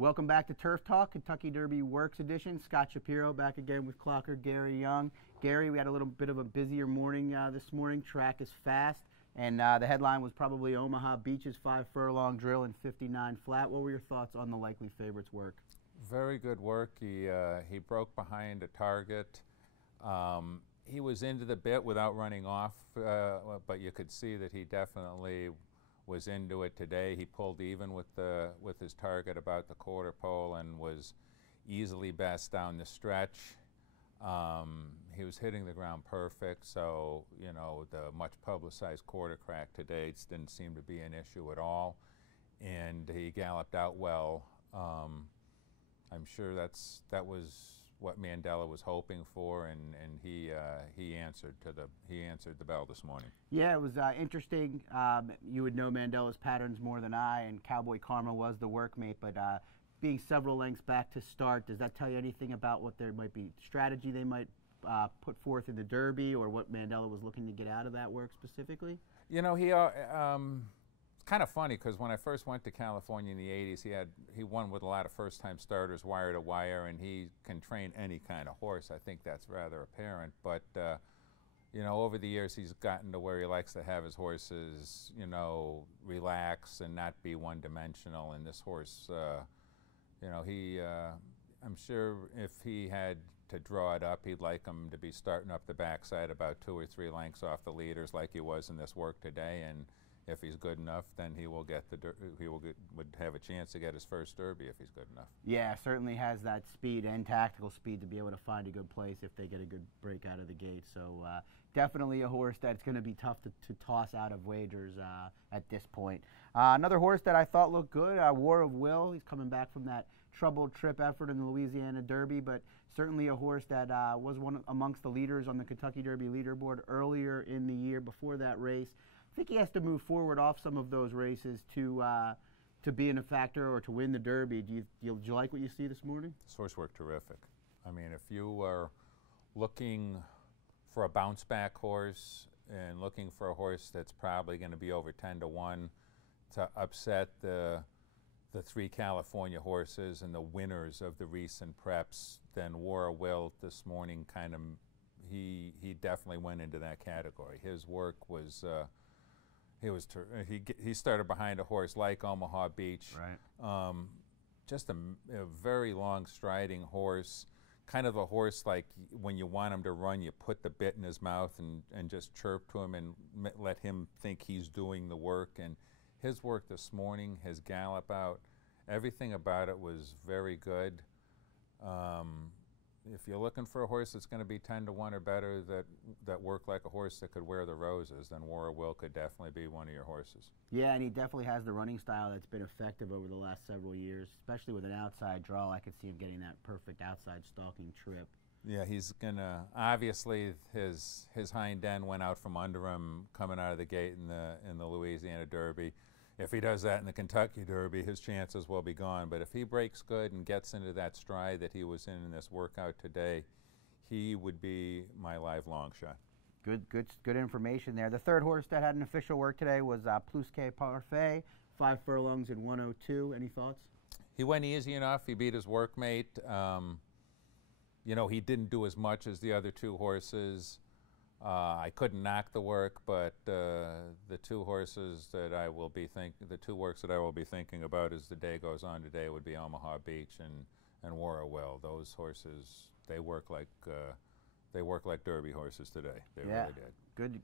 Welcome back to Turf Talk, Kentucky Derby Works Edition. Scott Shapiro back again with clocker Gary Young. Gary, we had a little bit of a busier morning this morning. Track is fast, and the headline was probably Omaha Beach's 5-furlong drill and 59 flat. What were your thoughts on the likely favorites' work? Very good work. He broke behind a target. He was into the bit without running off, but you could see that he definitely was into it today. He pulled even with his target about the quarter pole and was easily best down the stretch. He was hitting the ground perfect, so you know the much publicized quarter crack today didn't seem to be an issue at all, and he galloped out well. I'm sure that was what Mandela was hoping for, and he answered the bell this morning. Yeah, it was interesting. You would know Mandela's patterns more than I, and Cowboy Karma was the workmate, but being several lengths back to start, does that tell you anything about what there might be strategy they might put forth in the Derby, or what Mandela was looking to get out of that work specifically? You know, it's kind of funny because when I first went to California in the 80s, he won with a lot of first-time starters, wire to wire, and he can train any kind of horse. I think that's rather apparent. But you know, over the years, he's gotten to where he likes to have his horses, you know, relax and not be one-dimensional. And this horse, you know, I'm sure if he had to draw it up, he'd like him to be starting up the backside about 2 or 3 lengths off the leaders, like he was in this work today. And if he's good enough, then he will would have a chance to get his first Derby if he's good enough. Yeah, certainly has that speed and tactical speed to be able to find a good place if they get a good break out of the gate. So definitely a horse that's going to be tough to toss out of wagers at this point. Another horse that I thought looked good, War of Will. He's coming back from that troubled trip effort in the Louisiana Derby, but certainly a horse that was one amongst the leaders on the Kentucky Derby leaderboard earlier in the year before that race. I think he has to move forward off some of those races to be in a factor or to win the Derby. Do you like what you see this morning? This horse worked terrific. I mean, if you are looking for a bounce-back horse and looking for a horse that's probably going to be over 10-1 to upset the 3 California horses and the winners of the recent preps, then War of Will this morning kind of he definitely went into that category. His work was. He started behind a horse like Omaha Beach, right? Just a very long striding horse, kind of a horse like when you want him to run, you put the bit in his mouth and just chirp to him and let him think he's doing the work. And his work this morning, his gallop out, everything about it was very good. If you're looking for a horse that's going to be 10-1 or better that work like a horse that could wear the roses, then War of Will could definitely be one of your horses. Yeah, and he definitely has the running style that's been effective over the last several years, especially with an outside draw. I could see him getting that perfect outside stalking trip. Yeah, he's gonna obviously his hind end went out from under him coming out of the gate in the Louisiana Derby. If he does that in the Kentucky Derby, his chances will be gone. But if he breaks good and gets into that stride that he was in this workout today, he would be my live long shot. Good information there. The third horse that had an official work today was Plus Que Parfait, 5 furlongs in 102. Any thoughts? He went easy enough. He beat his workmate. You know, he didn't do as much as the other 2 horses. I couldn't knock the work, but the 2 horses that I will be the 2 works that I will be thinking about as the day goes on today would be Omaha Beach and War of Will. Those horses, they work like Derby horses today. They really did.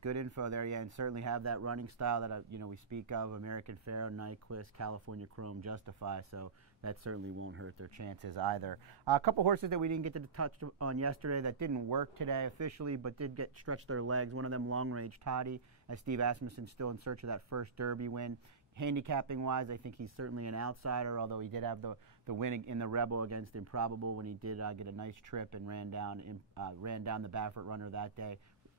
Good info there, yeah, and certainly have that running style that we speak of: American Pharaoh, Nyquist, California Chrome, Justify. So that certainly won't hurt their chances either. A couple horses that we didn't get to touch on yesterday that didn't work today officially, but did stretch their legs. One of them, Long Range Toddy, as Steve Asmussen's still in search of that first Derby win. Handicapping wise, I think he's certainly an outsider, although he did have the win in the Rebel against Improbable when he did get a nice trip and ran down the Baffert runner that day.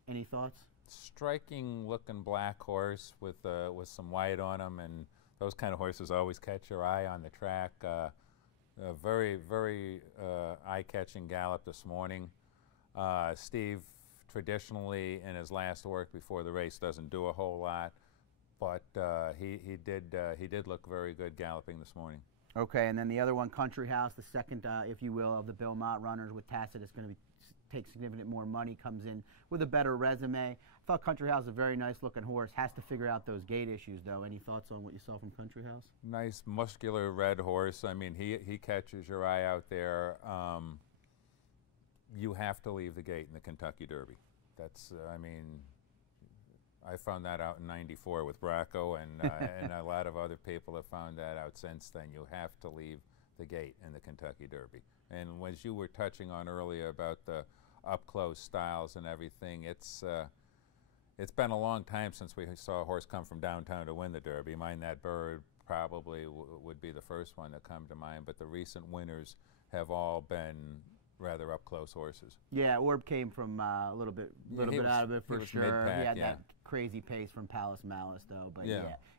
Any thoughts? Striking looking black horse with some white on him, and those kind of horses always catch your eye on the track. A very eye-catching gallop this morning. Steve traditionally in his last work before the race doesn't do a whole lot, but he did look very good galloping this morning. Okay, and then the other one, Country House, the second, if you will, of the Bill Mott runners with Tassett, is going to take significant more money, comes in with a better resume. I thought Country House is a very nice looking horse. Has to figure out those gait issues, though. Any thoughts on what you saw from Country House? Nice, muscular red horse. I mean, he catches your eye out there. You have to leave the gate in the Kentucky Derby. That's, I mean, I found that out in '94 with Bracco, and a lot of other people have found that out since then. You have to leave the gate in the Kentucky Derby. And as you were touching on earlier about the up-close styles and everything, it's been a long time since we saw a horse come from downtown to win the Derby. Mind That Bird probably would be the first one to come to mind, but the recent winners have all been rather up-close horses. Yeah, Orb came from a little bit out of it for sure. Mid-pack, he had yeah. that crazy pace from Palace Malice, though. But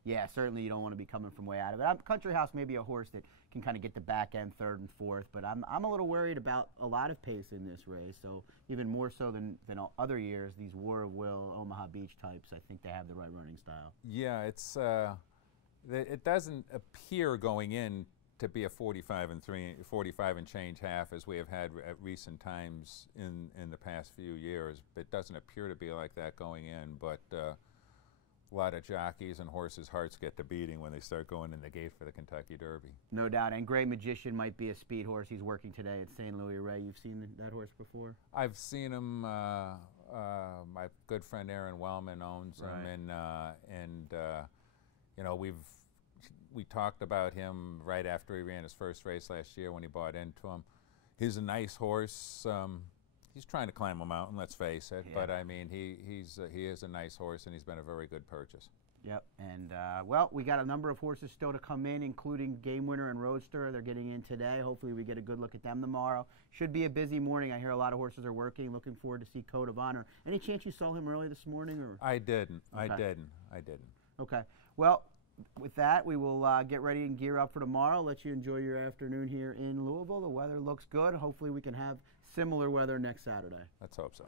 yeah, certainly you don't want to be coming from way out of it. Country House may be a horse that can kind of get the back end, third and fourth, but I'm a little worried about a lot of pace in this race. So even more so than other years, these War of Will, Omaha Beach types, I think they have the right running style. Yeah, it doesn't appear going in to be a 45 and change half as we have had at recent times in the past few years. It doesn't appear to be like that going in, but a lot of jockeys and horses' hearts get to beating when they start going in the gate for the Kentucky Derby. No doubt, and Gray Magician might be a speed horse. He's working today at St. Louis Ray. You've seen that horse before? I've seen him. My good friend Aaron Wellman owns him, and you know, we talked about him right after he ran his first race last year when he bought into him. He's a nice horse. He's trying to climb a mountain, let's face it. Yeah. But I mean, he is a nice horse, and he's been a very good purchase. Yep. And well, we got a number of horses still to come in, including Game Winner and Roadster. They're getting in today. Hopefully, we get a good look at them tomorrow. Should be a busy morning. I hear a lot of horses are working. Looking forward to see Code of Honor. Any chance you saw him early this morning? Or I didn't. Okay. I didn't. Okay. Well, with that, we will get ready and gear up for tomorrow. Let you enjoy your afternoon here in Louisville. The weather looks good. Hopefully we can have similar weather next Saturday. Let's hope so.